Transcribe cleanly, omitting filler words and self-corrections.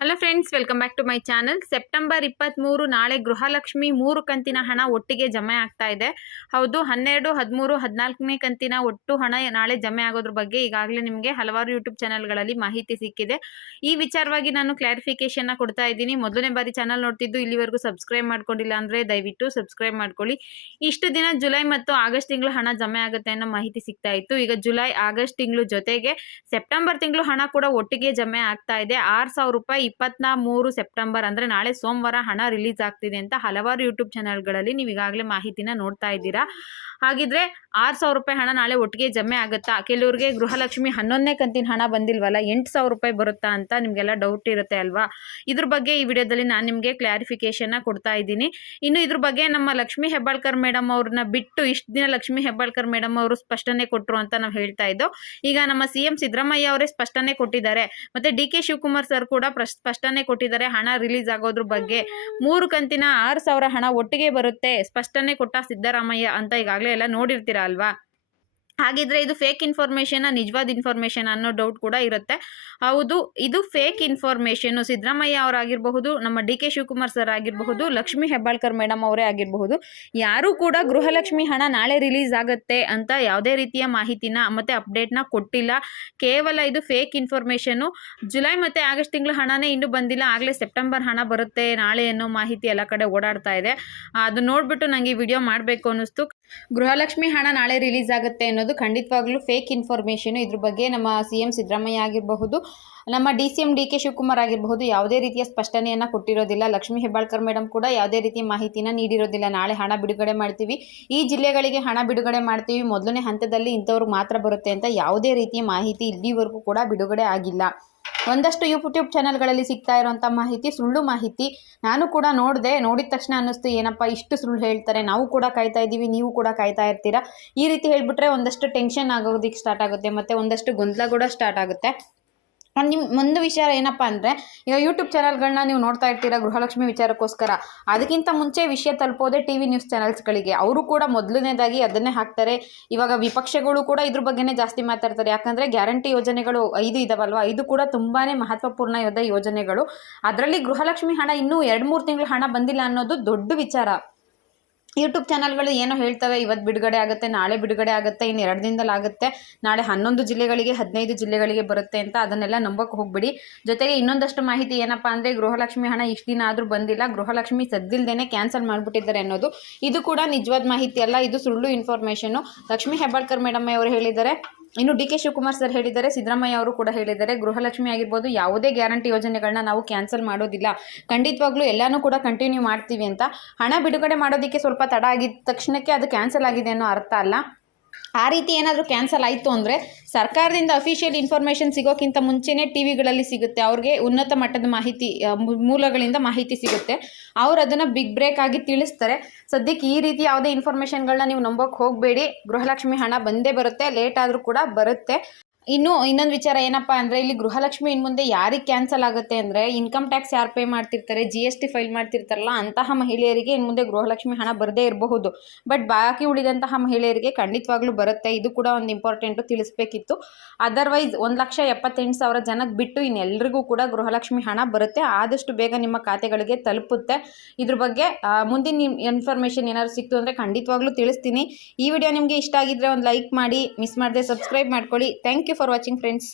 Hello friends, welcome back to my channel. September 23 ನಾಳೆ ಗೃಹಲಕ್ಷ್ಮಿ 3 ಕಂತಿನ ಹಣ ಒಟ್ಟಿಗೆ ಜಮೆ ಆಗ್ತಾ ಇದೆ. ಹೌದು, 12, 13, 14ನೇ ಕಂತಿನ ಒಟ್ಟು ಹಣ ನಾಳೆ ಜಮೆ ಆಗೋದ್ರ ಬಗ್ಗೆ ಈಗಾಗಲೇ ನಿಮಗೆ ಹಲವಾರು ಯೂಟ್ಯೂಬ್ ಚಾನಲ್ಗಳಲ್ಲಿ ಮಾಹಿತಿ ಸಿಕ್ಕಿದೆ. ಈ ವಿಚಾರವಾಗಿ ನಾನು ಕ್ಲಾರಿಫಿಕೇಶನ್ ಕೊಡ್ತಾ ಇದ್ದೀನಿ. ಮೊದಲನೇ ಬಾರಿ ಚಾನಲ್ ನೋಡ್ತಿದ್ದು ಇಲ್ಲಿವರೆಗೂ ಸಬ್ಸ್ಕ್ರೈಬ್ ಮಾಡ್ಕೊಂಡಿಲ್ಲ ಅಂದರೆ ದಯವಿಟ್ಟು ಸಬ್ಸ್ಕ್ರೈಬ್ ಮಾಡ್ಕೊಳ್ಳಿ. ಇಷ್ಟು ದಿನ ಜುಲೈ ಮತ್ತು ಆಗಸ್ಟ್ ತಿಂಗಳು ಹಣ ಜಮೆ ಆಗುತ್ತೆ ಅನ್ನೋ ಮಾಹಿತಿ ಸಿಗ್ತಾ ಇತ್ತು. ಈಗ ಜುಲೈ ಆಗಸ್ಟ್ ತಿಂಗಳು ಜೊತೆಗೆ ಸೆಪ್ಟೆಂಬರ್ ತಿಂಗಳು ಹಣ ಕೂಡ ಒಟ್ಟಿಗೆ ಜಮೆ ಆಗ್ತಾ ಇದೆ. 6,000 ರೂಪಾಯಿ 23 ಸೆಪ್ಟೆಂಬರ್ ಅಂದ್ರೆ ನಾಳೆ ಸೋಮವಾರ ಹಣ ರಿಲೀಸ್ ಆಗ್ತಿದೆ ಅಂತ ಹಲವಾರು ಯೂಟ್ಯೂಬ್ ಚಾನಲ್ಗಳಲ್ಲಿ ನೀವು ಈಗಾಗಲೇ ಮಾಹಿತಿನ ನೋಡ್ತಾ ಇದ್ದೀರಾ. ಹಾಗಿದ್ರೆ 6,000 ರೂಪಾಯಿ ಹಣ ನಾಳೆ ಒಟ್ಟಿಗೆ ಜಮೆ ಆಗುತ್ತಾ? ಕೆಲವರಿಗೆ ಗೃಹಲಕ್ಷ್ಮಿ 11ನೇ ಕಂತಿನ ಹಣ ಬಂದಿಲ್ವಲ್ಲ, 8,000 ರೂಪಾಯಿ ಬರುತ್ತಾ ಅಂತ ನಿಮಗೆಲ್ಲ ಡೌಟ್ ಇರುತ್ತೆ ಅಲ್ವಾ. ಇದ್ರ ಬಗ್ಗೆ ಈ ವಿಡಿಯೋದಲ್ಲಿ ನಾನು ನಿಮಗೆ ಕ್ಲಾರಿಫಿಕೇಶನ್ ಕೊಡ್ತಾ ಇದ್ದೀನಿ. ಇನ್ನು ಇದ್ರ ಬಗ್ಗೆ ನಮ್ಮ ಲಕ್ಷ್ಮೀ ಹೆಬ್ಬಾಳ್ಕರ್ ಮೇಡಮ್ ಅವ್ರನ್ನ ಬಿಟ್ಟು ಇಷ್ಟು ದಿನ ಲಕ್ಷ್ಮೀ ಹೆಬ್ಬಾಳ್ಕರ್ ಮೇಡಮ್ ಅವರು ಸ್ಪಷ್ಟನೆ ಕೊಟ್ಟರು ಅಂತ ನಾವು ಹೇಳ್ತಾ ಇದ್ದೋ. ಈಗ ನಮ್ಮ CM ಸಿದ್ದರಾಮಯ್ಯ ಅವರೇ ಸ್ಪಷ್ಟನೆ ಕೊಟ್ಟಿದ್ದಾರೆ. ಮತ್ತೆ DK ಶಿವಕುಮಾರ್ ಸರ್ ಕೂಡ ಸ್ಪಷ್ಟನೆ ಕೊಟ್ಟಿದ್ದಾರೆ ಹಣ ರಿಲೀಸ್ ಆಗೋದ್ರ ಬಗ್ಗೆ. 3 ಕಂತಿನ 6,000 ಹಣ ಒಟ್ಟಿಗೆ ಬರುತ್ತೆ ಸ್ಪಷ್ಟನೆ ಕೊಟ್ಟ ಸಿದ್ದರಾಮಯ್ಯ ಅಂತ ಈಗಾಗಲೇ ಎಲ್ಲ ನೋಡಿರ್ತೀರಾ ಅಲ್ವಾ. ಹಾಗಿದ್ರೆ ಇದು ಫೇಕ್ ಇನ್ಫಾರ್ಮೇಷನ್, ನಿಜವಾದ ಇನ್ಫಾರ್ಮೇಷನ್ ಅನ್ನೋ ಡೌಟ್ ಕೂಡ ಇರುತ್ತೆ. ಹೌದು, ಇದು ಫೇಕ್ ಇನ್ಫಾರ್ಮೇಷನ್. ಸಿದ್ದರಾಮಯ್ಯ ಅವರಾಗಿರಬಹುದು, ನಮ್ಮ DK ಶಿವಕುಮಾರ್ ಸರ್ ಆಗಿರಬಹುದು, ಲಕ್ಷ್ಮೀ ಹೆಬ್ಬಾಳ್ಕರ್ ಮೇಡಮ್ ಅವರೇ ಆಗಿರಬಹುದು, ಯಾರೂ ಕೂಡ ಗೃಹಲಕ್ಷ್ಮಿ ಹಣ ನಾಳೆ ರಿಲೀಸ್ ಆಗುತ್ತೆ ಅಂತ ಯಾವುದೇ ರೀತಿಯ ಮಾಹಿತಿನ ಮತ್ತೆ ಅಪ್ಡೇಟ್ನ ಕೊಟ್ಟಿಲ್ಲ. ಕೇವಲ ಇದು ಫೇಕ್ ಇನ್ಫಾರ್ಮೇಷನು. ಜುಲೈ ಮತ್ತು ಆಗಸ್ಟ್ ತಿಂಗಳ ಹಣನೇ ಇನ್ನೂ ಬಂದಿಲ್ಲ, ಆಗಲೇ ಸೆಪ್ಟೆಂಬರ್ ಹಣ ಬರುತ್ತೆ ನಾಳೆ ಅನ್ನೋ ಮಾಹಿತಿ ಎಲ್ಲ ಕಡೆ ಓಡಾಡ್ತಾ ಇದೆ. ಅದು ನೋಡಿಬಿಟ್ಟು ನನಗೆ ಈ ವಿಡಿಯೋ ಮಾಡಬೇಕು ಅನ್ನಿಸ್ತು. ಗೃಹಲಕ್ಷ್ಮಿ ಹಣ ನಾಳೆ ರಿಲೀಸ್ ಆಗುತ್ತೆ ಅನ್ನೋದು ಖಂಡಿತವಾಗ್ಲೂ ಫೇಕ್ ಇನ್ಫಾರ್ಮೇಷನ್. ಇದ್ರ ಬಗ್ಗೆ ನಮ್ಮ CM ಸಿದ್ದರಾಮಯ್ಯ ಆಗಿರಬಹುದು, ನಮ್ಮ DCM DK ಶಿವಕುಮಾರ್ ಆಗಿರಬಹುದು ಯಾವುದೇ ರೀತಿಯ ಸ್ಪಷ್ಟನೆಯನ್ನು ಕೊಟ್ಟಿರೋದಿಲ್ಲ. ಲಕ್ಷ್ಮೀ ಹೆಬ್ಬಾಳ್ಕರ್ ಮೇಡಮ್ ಕೂಡ ಯಾವುದೇ ರೀತಿಯ ಮಾಹಿತಿನ ನೀಡಿರೋದಿಲ್ಲ. ನಾಳೆ ಹಣ ಬಿಡುಗಡೆ ಮಾಡ್ತೀವಿ, ಈ ಜಿಲ್ಲೆಗಳಿಗೆ ಹಣ ಬಿಡುಗಡೆ ಮಾಡ್ತೀವಿ, ಮೊದಲನೇ ಹಂತದಲ್ಲಿ ಇಂಥವ್ರಿಗೆ ಮಾತ್ರ ಬರುತ್ತೆ ಅಂತ ಯಾವುದೇ ರೀತಿಯ ಮಾಹಿತಿ ಇಲ್ಲಿವರೆಗೂ ಕೂಡ ಬಿಡುಗಡೆ ಆಗಿಲ್ಲ. ಒಂದಷ್ಟು ಯೂಟ್ಯೂಬ್ ಚಾನಲ್ಗಳಲ್ಲಿ ಸಿಗ್ತಾ ಇರೋಂಥ ಮಾಹಿತಿ ಸುಳ್ಳು ಮಾಹಿತಿ. ನಾನು ಕೂಡ ನೋಡಿದ ತಕ್ಷಣ ಅನ್ನಿಸ್ತು, ಏನಪ್ಪ ಇಷ್ಟು ಸುಳ್ಳು ಹೇಳ್ತಾರೆ, ನಾವು ಕೂಡ ಕಾಯ್ತಾ ಇದ್ದೀವಿ, ನೀವು ಕೂಡ ಕಾಯ್ತಾ ಇರ್ತೀರಾ. ಈ ರೀತಿ ಹೇಳ್ಬಿಟ್ರೆ ಒಂದಷ್ಟು ಟೆನ್ಷನ್ ಆಗೋದಕ್ಕೆ ಸ್ಟಾರ್ಟ್ ಆಗುತ್ತೆ, ಮತ್ತು ಒಂದಷ್ಟು ಗೊಂದಲ ಕೂಡ ಸ್ಟಾರ್ಟ್ ಆಗುತ್ತೆ. ಒಂದು ವಿಷಯ ಏನಪ್ಪ ಅಂದರೆ, ಈಗ ಯೂಟ್ಯೂಬ್ ಚಾನಲ್ಗಳನ್ನ ನೀವು ನೋಡ್ತಾ ಇರ್ತೀರಾ ಗೃಹಲಕ್ಷ್ಮಿ ವಿಚಾರಕ್ಕೋಸ್ಕರ. ಅದಕ್ಕಿಂತ ಮುಂಚೆ ವಿಷಯ ತಲುಪೋದೇ TV ನ್ಯೂಸ್ ಚಾನಲ್ಸ್ಗಳಿಗೆ. ಅವರು ಕೂಡ ಮೊದಲನೇದಾಗಿ ಅದನ್ನೇ ಹಾಕ್ತಾರೆ. ಇವಾಗ ವಿಪಕ್ಷಗಳು ಕೂಡ ಇದ್ರ ಬಗ್ಗೆನೇ ಜಾಸ್ತಿ ಮಾತಾಡ್ತಾರೆ. ಯಾಕಂದರೆ ಗ್ಯಾರಂಟಿ ಯೋಜನೆಗಳು 5 ಇದಾವಲ್ವ, ಇದು ಕೂಡ ತುಂಬಾ ಮಹತ್ವಪೂರ್ಣ ಯೋಜನೆಗಳು. ಅದರಲ್ಲಿ ಗೃಹಲಕ್ಷ್ಮಿ ಹಣ ಇನ್ನೂ 2-3 ತಿಂಗಳು ಹಣ ಬಂದಿಲ್ಲ ಅನ್ನೋದು ದೊಡ್ಡ ವಿಚಾರ. ಯೂಟ್ಯೂಬ್ ಚಾನಲ್ಗಳು ಏನೋ ಹೇಳ್ತವೆ, ಇವತ್ತು ಬಿಡುಗಡೆ ಆಗುತ್ತೆ, ನಾಳೆ ಬಿಡುಗಡೆ ಆಗುತ್ತೆ, ಇನ್ನು 2 ದಿನದಲ್ಲಿ ಆಗುತ್ತೆ, ನಾಳೆ 11 ಜಿಲ್ಲೆಗಳಿಗೆ 15 ಜಿಲ್ಲೆಗಳಿಗೆ ಬರುತ್ತೆ ಅಂತ ಅದನ್ನೆಲ್ಲ ನಂಬಕ್ಕೆ ಹೋಗ್ಬಿಡಿ. ಜೊತೆಗೆ ಇನ್ನೊಂದಷ್ಟು ಮಾಹಿತಿ ಏನಪ್ಪ ಅಂದರೆ, ಗೃಹಲಕ್ಷ್ಮಿ ಹಣ ಇಷ್ಟು ದಿನ ಆದರೂ ಬಂದಿಲ್ಲ, ಗೃಹಲಕ್ಷ್ಮಿ ಸದ್ದಿಲ್ದೇನೆ ಕ್ಯಾನ್ಸಲ್ ಮಾಡಿಬಿಟ್ಟಿದ್ದಾರೆ ಅನ್ನೋದು. ಇದು ಕೂಡ ನಿಜವಾದ ಮಾಹಿತಿ ಅಲ್ಲ, ಇದು ಸುಳ್ಳು ಇನ್ಫಾರ್ಮೇಷನು. ಲಕ್ಷ್ಮೀ ಹೆಬ್ಬಾಳ್ಕರ್ ಮೇಡಮ್ ಅವರು ಹೇಳಿದ್ದಾರೆ, ಇನ್ನು DK ಶಿವಕುಮಾರ್ ಸರ್ ಹೇಳಿದ್ದಾರೆ, ಸಿದ್ದರಾಮಯ್ಯ ಅವರು ಕೂಡ ಹೇಳಿದ್ದಾರೆ, ಗೃಹಲಕ್ಷ್ಮಿ ಆಗಿರ್ಬೋದು ಯಾವುದೇ ಗ್ಯಾರಂಟಿ ಯೋಜನೆಗಳನ್ನ ನಾವು ಕ್ಯಾನ್ಸಲ್ ಮಾಡೋದಿಲ್ಲ, ಖಂಡಿತವಾಗ್ಲೂ ಎಲ್ಲನೂ ಕೂಡ ಕಂಟಿನ್ಯೂ ಮಾಡ್ತೀವಿ ಅಂತ. ಹಣ ಬಿಡುಗಡೆ ಮಾಡೋದಕ್ಕೆ ಸ್ವಲ್ಪ ತಡ ಆಗಿದ್ದ ತಕ್ಷಣಕ್ಕೆ ಅದು ಕ್ಯಾನ್ಸಲ್ ಆಗಿದೆ ಅನ್ನೋ ಅರ್ಥ ಅಲ್ಲ. ಆ ರೀತಿ ಏನಾದರೂ ಕ್ಯಾನ್ಸಲ್ ಆಯಿತು ಅಂದರೆ ಸರ್ಕಾರದಿಂದ ಅಫಿಷಿಯಲ್ ಇನ್ಫಾರ್ಮೇಷನ್ ಸಿಗೋಕ್ಕಿಂತ ಮುಂಚೆನೇ TVಗಳಲ್ಲಿ ಸಿಗುತ್ತೆ, ಅವ್ರಿಗೆ ಉನ್ನತ ಮಟ್ಟದ ಮಾಹಿತಿ ಮೂಲಗಳಿಂದ ಮಾಹಿತಿ ಸಿಗುತ್ತೆ, ಅವ್ರು ಅದನ್ನು ಬಿಗ್ ಬ್ರೇಕ್ ಆಗಿ ತಿಳಿಸ್ತಾರೆ. ಸದ್ಯಕ್ಕೆ ಈ ರೀತಿ ಯಾವುದೇ ಇನ್ಫಾರ್ಮೇಷನ್ಗಳನ್ನ ನೀವು ನಂಬೋಕ್ಕೆ ಹೋಗಬೇಡಿ. ಗೃಹಲಕ್ಷ್ಮಿ ಹಣ ಬಂದೇ ಬರುತ್ತೆ, ಲೇಟ್ ಆದರೂ ಕೂಡ ಬರುತ್ತೆ. ಇನ್ನೊಂದು ವಿಚಾರ ಏನಪ್ಪ ಅಂದರೆ, ಇಲ್ಲಿ ಗೃಹಲಕ್ಷ್ಮಿ ಇನ್ನು ಮುಂದೆ ಯಾರಿಗೆ ಕ್ಯಾನ್ಸಲ್ ಆಗುತ್ತೆ ಅಂದರೆ, ಇನ್ಕಮ್ ಟ್ಯಾಕ್ಸ್ ಯಾರು ಪೇ ಮಾಡ್ತಿರ್ತಾರೆ, GST ಫೈಲ್ ಮಾಡ್ತಿರ್ತಾರಲ್ಲ ಅಂತಹ ಮಹಿಳೆಯರಿಗೆ ಇನ್ನು ಮುಂದೆ ಗೃಹಲಕ್ಷ್ಮಿ ಹಣ ಬರದೇ ಇರಬಹುದು. ಬಟ್ ಬಾಕಿ ಉಳಿದಂತಹ ಮಹಿಳೆಯರಿಗೆ ಖಂಡಿತವಾಗ್ಲೂ ಬರುತ್ತೆ. ಇದು ಕೂಡ ಒಂದು ಇಂಪಾರ್ಟೆಂಟು ತಿಳಿಸ್ಬೇಕಿತ್ತು. ಅದರ್ವೈಸ್ 1,78,000 ಜನಕ್ಕೆ ಬಿಟ್ಟು ಇನ್ನೆಲ್ಲರಿಗೂ ಕೂಡ ಗೃಹಲಕ್ಷ್ಮಿ ಹಣ ಬರುತ್ತೆ. ಆದಷ್ಟು ಬೇಗ ನಿಮ್ಮ ಖಾತೆಗಳಿಗೆ ತಲುಪುತ್ತೆ. ಇದ್ರ ಬಗ್ಗೆ ಮುಂದಿನ ಇನ್ಫಾರ್ಮೇಷನ್ ಏನಾದ್ರು ಸಿಕ್ತು ಅಂದರೆ ಖಂಡಿತವಾಗ್ಲೂ ತಿಳಿಸ್ತೀನಿ. ಈ ವಿಡಿಯೋ ನಿಮಗೆ ಇಷ್ಟ ಆಗಿದ್ದರೆ ಒಂದು ಲೈಕ್ ಮಾಡಿ, ಮಿಸ್ ಮಾಡದೆ ಸಬ್ಸ್ಕ್ರೈಬ್ ಮಾಡ್ಕೊಳ್ಳಿ. Thank you for watching friends.